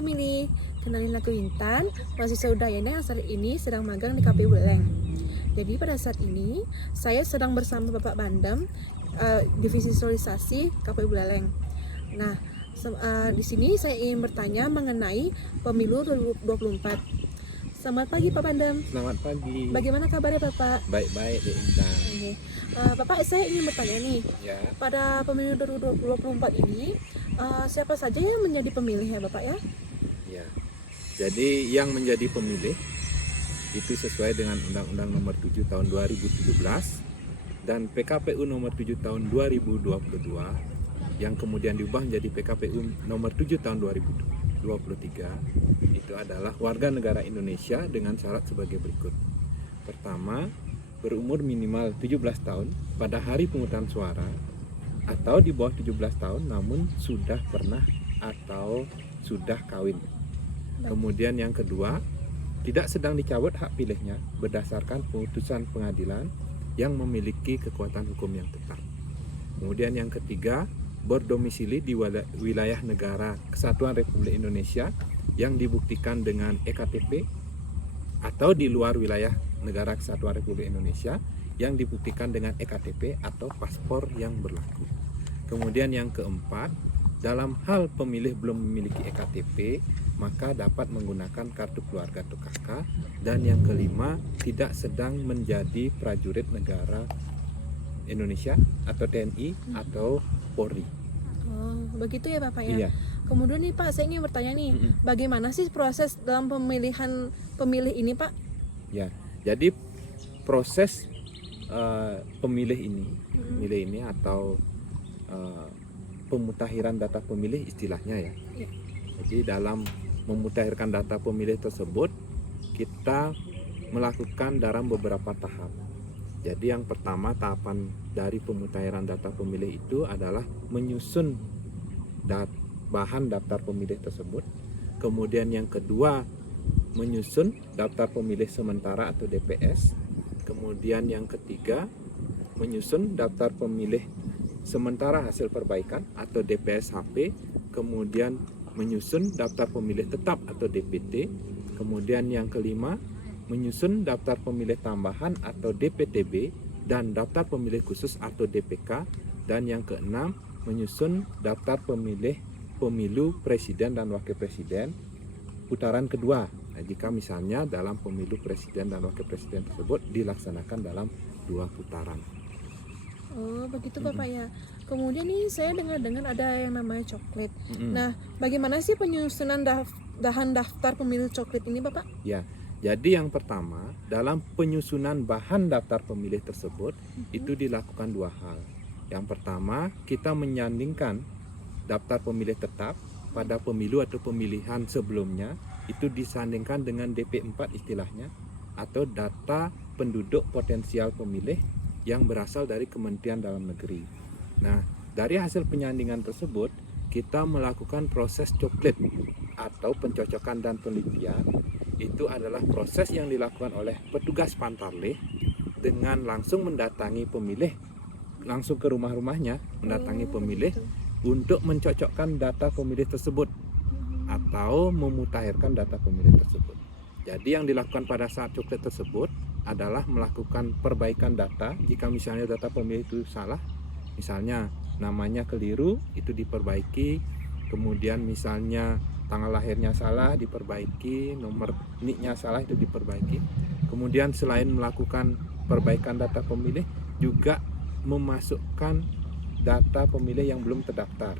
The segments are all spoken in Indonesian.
pemilih, kenalin aku Intan, mahasiswa Udayana yang saat ini sedang magang di KPU Buleleng. Jadi pada saat ini saya sedang bersama Bapak Bandem, Divisi Sosialisasi KPU Buleleng. Nah, di sini saya ingin bertanya mengenai pemilu 2024. Selamat pagi Pak Bandem. Selamat pagi. Bagaimana kabarnya Bapak? Baik-baik, Dek Intan. Oke. Bapak, saya ingin bertanya nih, Ya, pada pemilu 2024 ini siapa saja yang menjadi pemilih ya Bapak ya? ya. Jadi yang menjadi pemilih itu sesuai dengan Undang-Undang Nomor 7 Tahun 2017 dan PKPU Nomor 7 Tahun 2022 yang kemudian diubah menjadi PKPU Nomor 7 Tahun 2023 itu adalah warga negara Indonesia dengan syarat sebagai berikut. Pertama, berumur minimal 17 tahun pada hari pemungutan suara atau di bawah 17 tahun namun sudah pernah atau sudah kawin. Kemudian yang kedua, tidak sedang dicabut hak pilihnya berdasarkan putusan pengadilan yang memiliki kekuatan hukum yang tetap. Kemudian yang ketiga, berdomisili di wilayah negara Kesatuan Republik Indonesia yang dibuktikan dengan EKTP atau di luar wilayah negara Kesatuan Republik Indonesia yang dibuktikan dengan EKTP atau paspor yang berlaku. Kemudian yang keempat, dalam hal pemilih belum memiliki EKTP, maka dapat menggunakan kartu keluarga atau KK. Dan yang kelima, tidak sedang menjadi prajurit negara Indonesia atau TNI atau Polri. Oh, begitu ya Bapak ya? Iya. Kemudian nih Pak, saya ingin bertanya nih, bagaimana sih proses dalam pemilihan pemilih ini Pak? Ya, jadi proses pemilih ini atau pemutakhiran data pemilih istilahnya ya. Iya. Jadi dalam memutakhirkan data pemilih tersebut kita melakukan dalam beberapa tahap. Jadi yang pertama tahapan dari pemutakhiran data pemilih itu adalah menyusun bahan daftar pemilih tersebut. Kemudian yang kedua menyusun daftar pemilih sementara atau DPS. Kemudian yang ketiga menyusun daftar pemilih sementara hasil perbaikan atau DPS-HP. Kemudian menyusun daftar pemilih tetap atau DPT. Kemudian yang kelima menyusun daftar pemilih tambahan atau DPTB dan daftar pemilih khusus atau DPK. Dan yang keenam menyusun daftar pemilih pemilu presiden dan wakil presiden putaran kedua. Nah, jika misalnya dalam pemilu presiden dan wakil presiden tersebut dilaksanakan dalam 2 putaran. Oh, begitu Bapak ya. Kemudian nih saya dengar ada yang namanya coklat. Nah, bagaimana sih penyusunan bahan daftar pemilih coklat ini Bapak? Ya, jadi yang pertama dalam penyusunan bahan daftar pemilih tersebut itu dilakukan 2 hal. Yang pertama, kita menyandingkan daftar pemilih tetap pada pemilu atau pemilihan sebelumnya itu disandingkan dengan DP4 istilahnya atau data penduduk potensial pemilih yang berasal dari Kementerian Dalam Negeri. Nah, dari hasil penyandingan tersebut kita melakukan proses coklat atau pencocokan dan penelitian. Itu adalah proses yang dilakukan oleh petugas Pantarlih dengan langsung mendatangi pemilih, langsung ke rumah-rumahnya mendatangi pemilih untuk mencocokkan data pemilih tersebut atau memutakhirkan data pemilih tersebut. Jadi yang dilakukan pada saat coklat tersebut adalah melakukan perbaikan data. Jika misalnya data pemilih itu salah, misalnya namanya keliru, itu diperbaiki. Kemudian misalnya tanggal lahirnya salah, diperbaiki. Nomor NIK-nya salah, itu diperbaiki. Kemudian selain melakukan perbaikan data pemilih, juga memasukkan data pemilih yang belum terdaftar.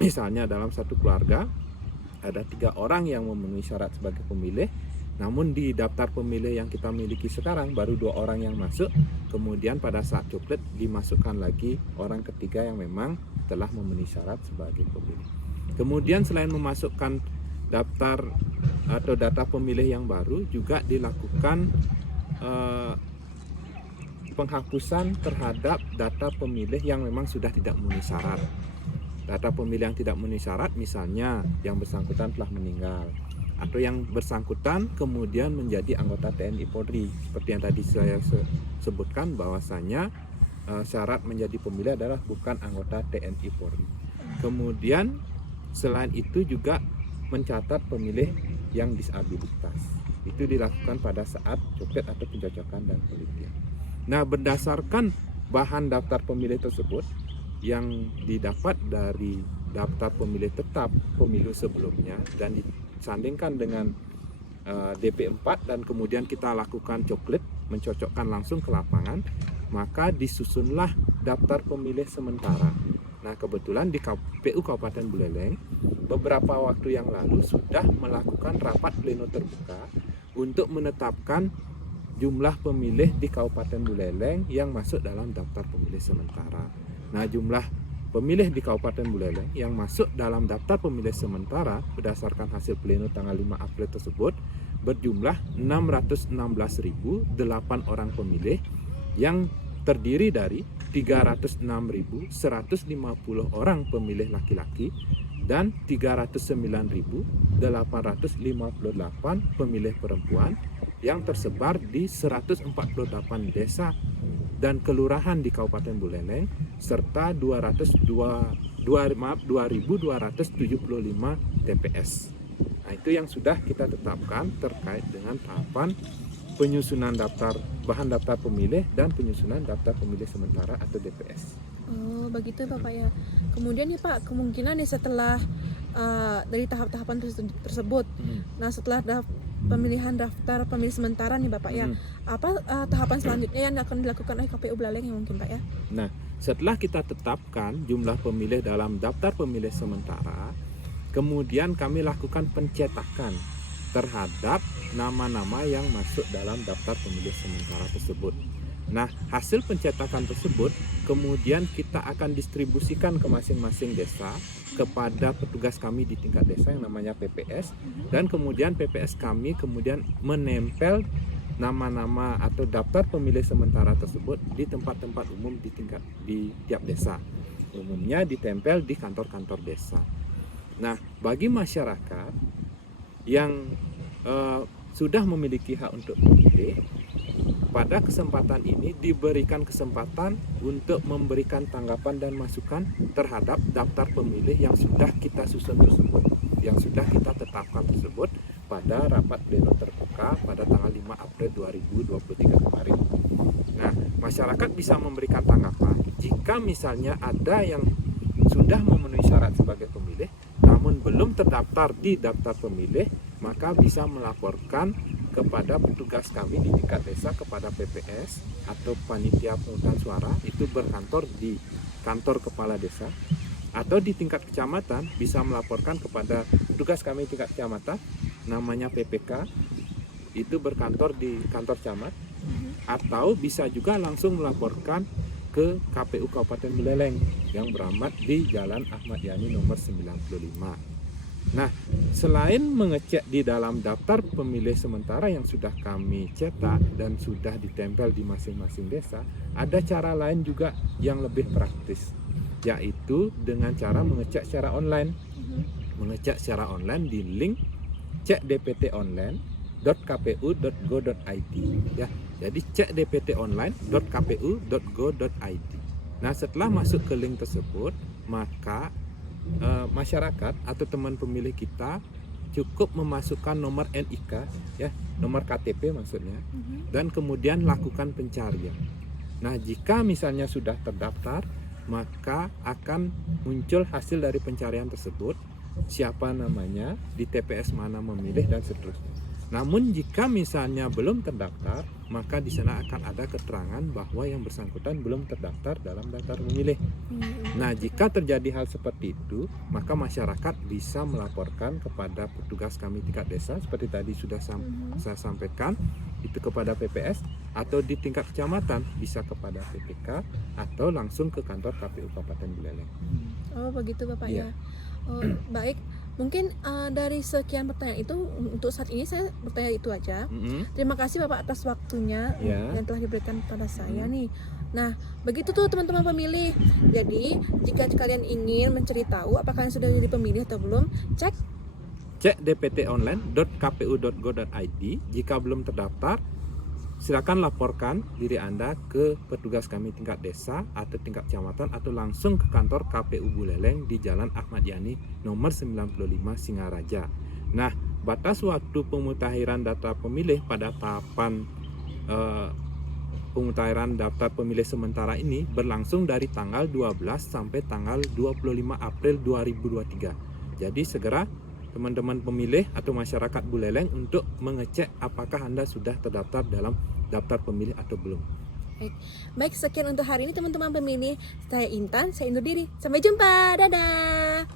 Misalnya dalam satu keluarga ada 3 orang yang memenuhi syarat sebagai pemilih, namun di daftar pemilih yang kita miliki sekarang baru 2 orang yang masuk. Kemudian pada saat coklat dimasukkan lagi orang ketiga yang memang telah memenuhi syarat sebagai pemilih. Kemudian selain memasukkan daftar atau data pemilih yang baru, juga dilakukan penghapusan terhadap data pemilih yang memang sudah tidak memenuhi syarat. Data pemilih yang tidak memenuhi syarat misalnya yang bersangkutan telah meninggal atau yang bersangkutan kemudian menjadi anggota TNI Polri. Seperti yang tadi saya sebutkan bahwasanya syarat menjadi pemilih adalah bukan anggota TNI Polri. Kemudian selain itu juga mencatat pemilih yang disabilitas. Itu dilakukan pada saat coklat atau pencocokan dan penelitian. Nah, berdasarkan bahan daftar pemilih tersebut yang didapat dari daftar pemilih tetap pemilu sebelumnya dan disandingkan dengan DP4 dan kemudian kita lakukan coklat, mencocokkan langsung ke lapangan, maka disusunlah daftar pemilih sementara. Nah, kebetulan di KPU Kabupaten Buleleng beberapa waktu yang lalu sudah melakukan rapat pleno terbuka untuk menetapkan jumlah pemilih di Kabupaten Buleleng yang masuk dalam daftar pemilih sementara. Nah, jumlah pemilih di Kabupaten Buleleng yang masuk dalam daftar pemilih sementara berdasarkan hasil pleno tanggal 5 April tersebut berjumlah 616.008 orang pemilih yang terdiri dari 306.150 orang pemilih laki-laki dan 309.858 pemilih perempuan yang tersebar di 148 desa dan kelurahan di Kabupaten Buleleng serta 2.275 TPS. Nah, itu yang sudah kita tetapkan terkait dengan tahapan penyusunan bahan daftar pemilih dan penyusunan daftar pemilih sementara atau DPS. Oh, begitu ya Bapak ya. Kemudian nih Pak, kemungkinan nih setelah dari tahap-tahapan tersebut, nah setelah pemilihan daftar pemilih sementara nih Bapak ya, apa tahapan selanjutnya yang akan dilakukan oleh KPU Buleleng ya mungkin Pak ya? Nah, setelah kita tetapkan jumlah pemilih dalam daftar pemilih sementara, kemudian kami lakukan pencetakan terhadap nama-nama yang masuk dalam daftar pemilih sementara tersebut. Nah, hasil pencetakan tersebut kemudian kita akan distribusikan ke masing-masing desa kepada petugas kami di tingkat desa yang namanya PPS, dan kemudian PPS kami kemudian menempel nama-nama atau daftar pemilih sementara tersebut di tempat-tempat umum di tiap desa. Umumnya ditempel di kantor-kantor desa. Nah, bagi masyarakat yang sudah memiliki hak untuk memilih, pada kesempatan ini diberikan kesempatan untuk memberikan tanggapan dan masukan terhadap daftar pemilih yang sudah kita susun tersebut, yang sudah kita tetapkan tersebut pada rapat pleno terbuka pada tanggal 5 April 2023 kemarin. Nah, masyarakat bisa memberikan tanggapan jika misalnya ada yang sudah memenuhi syarat sebagai pemilih namun belum terdaftar di daftar pemilih, maka bisa melaporkan kepada petugas kami di tingkat desa, kepada PPS atau panitia pemungutan suara, itu berkantor di kantor kepala desa, atau di tingkat kecamatan bisa melaporkan kepada petugas kami di tingkat kecamatan, namanya PPK, itu berkantor di kantor camat, atau bisa juga langsung melaporkan ke KPU Kabupaten Buleleng yang beramat di Jalan Ahmad Yani nomor 95. Nah, selain mengecek di dalam daftar pemilih sementara yang sudah kami cetak dan sudah ditempel di masing-masing desa, ada cara lain juga yang lebih praktis, yaitu dengan cara mengecek secara online. Mengecek secara online di link cekdptonline.kpu.go.id ya. Jadi cekdptonline.kpu.go.id. Nah, setelah masuk ke link tersebut, maka masyarakat atau teman pemilih kita cukup memasukkan nomor NIK ya, nomor KTP maksudnya, dan kemudian lakukan pencarian. Nah, jika misalnya sudah terdaftar, maka akan muncul hasil dari pencarian tersebut, siapa namanya, di TPS mana memilih dan seterusnya. Namun jika misalnya belum terdaftar, maka di sana akan ada keterangan bahwa yang bersangkutan belum terdaftar dalam daftar pemilih. Nah, jika terjadi hal seperti itu, maka masyarakat bisa melaporkan kepada petugas kami tingkat desa seperti tadi sudah saya sampaikan, itu kepada PPS, atau di tingkat kecamatan bisa kepada PPK, atau langsung ke kantor KPU Kabupaten Buleleng. Oh, begitu Bapak ya. Oh, baik. Mungkin dari sekian pertanyaan itu untuk saat ini saya bertanya itu aja. Terima kasih Bapak atas waktunya yang telah diberikan pada saya nih. Nah, begitu tuh teman-teman pemilih. Jadi, jika kalian ingin mencari tahu apakah kalian sudah jadi pemilih atau belum, cek dptonline.kpu.go.id. Jika belum terdaftar, silakan laporkan diri Anda ke petugas kami tingkat desa atau tingkat kecamatan atau langsung ke kantor KPU Buleleng di Jalan Ahmad Yani nomor 95 Singaraja. Nah, batas waktu pemutakhiran daftar pemilih pada tahapan pemutakhiran daftar pemilih sementara ini berlangsung dari tanggal 12 sampai tanggal 25 April 2023. Jadi segera teman-teman pemilih atau masyarakat Buleleng untuk mengecek apakah Anda sudah terdaftar dalam daftar pemilih atau belum. Baik, sekian untuk hari ini teman-teman pemilih. Saya Intan, saya undur diri. Sampai jumpa. Dadah.